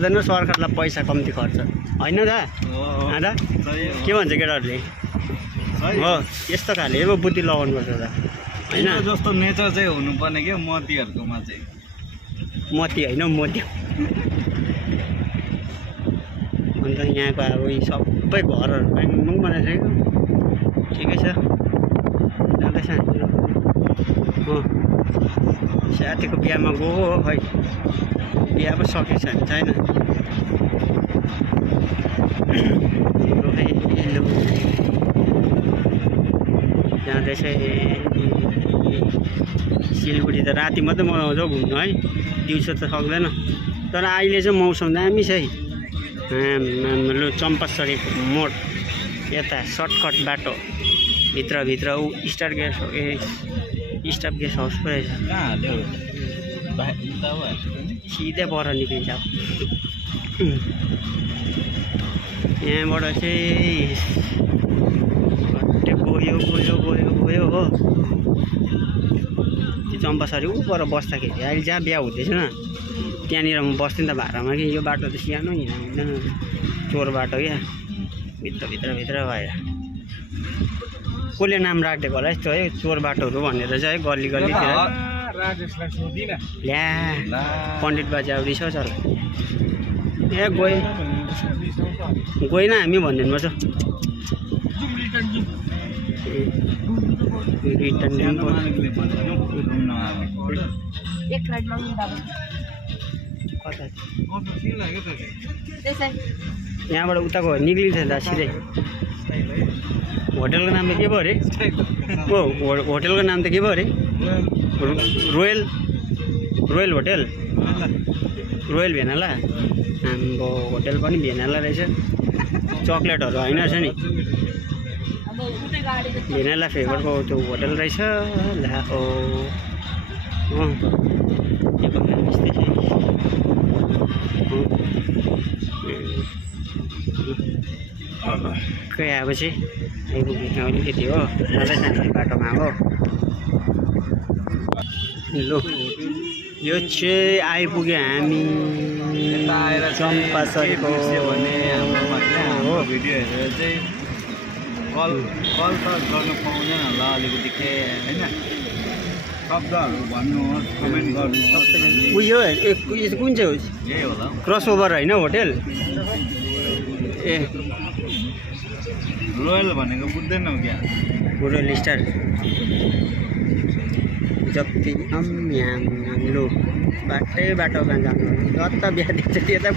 सरकारलाई पैसा कम्ती खर्च होइन दा दा के भन्छ केटाहरूले हो यस्तो खाले पो बुद्धि लगाउनु पर्छ दा होइन जस्तो नेचर चाहिँ हुनुपर्ने क्या मतीहरुकोमा चाहिँ मती होइन मोती अन्त यहाँको अब यी सबै घरहरू पनि बनाइसक्यो ठिकै छ जाँदैछ साथीको बिहामा गयो हो खै बिहा पो सकेछ भने छैन जाँदैछ सिलगढी त राति मात्रै मनाउँछ घुम्नु है दिउँसो त सक्दैन तर अहिले चाहिँ मौसम दामी छ है हाम्रो चम्पासरीको मोड यता सर्टकट बाटो भित्र ऊ star guest staff guest house पो रहेछ सिधै पर निक्लिन्छ यहाँबाट चाहिँ गयो हो त्यो चम्पासरी ऊ पर बस्दाखेरि अहिले जहाँ बिहा हुँदैछ न त्यहाँनिर म बस्थेँ नि त भाडामा कि यो बाटो त सानो हिँड्नु हुँदैन चोर बाटो क्या भित्र भएर कसले नाम राखिदिएको होला यस्तो है चोर बाटोहरू भनेर चाहिँ है गल्लीतिर ल्या पण्डित बाजे अब रिसाउँछ होला ए गएन हामी भनिदिनु पर्छ रिटर्न यहाँबाट उताको निक्लिन्छ त सिधै होटलको नाम त के भयो अरे ओ होटलको नाम त के भयो अरे रोयल होटल रोयल भेनाला हाम्रो होटल पनि भेनाला रहेछ चक्लेटहरू होइन रहेछ नि भेनाला फ्लेभरको त्यो होटल रहेछ ला ओ खै अब चाहिँ आइपुग्यो अलिकति हो जाँदैछ बाटोमा हो लु यो चाहिँ आइपुग्यो हामी चम्पासरीको भने हाम्रोमा हो भिडियो हेरेर चाहिँ कल त गर्नु पाउँदैन होला अलिकति के होइन शब्दहरू भन्नुहोस् कमेन्ट गर्नुहोस् उयो कुन चाहिँ हो यही होला क्रस ओभर होइन होटेल ए रोयल भनेको बुझ्दैनौ क्या रोयल स्टार जति यहाँ लु बाटो कहाँ जानु जता बिहा दिन्छ त्यता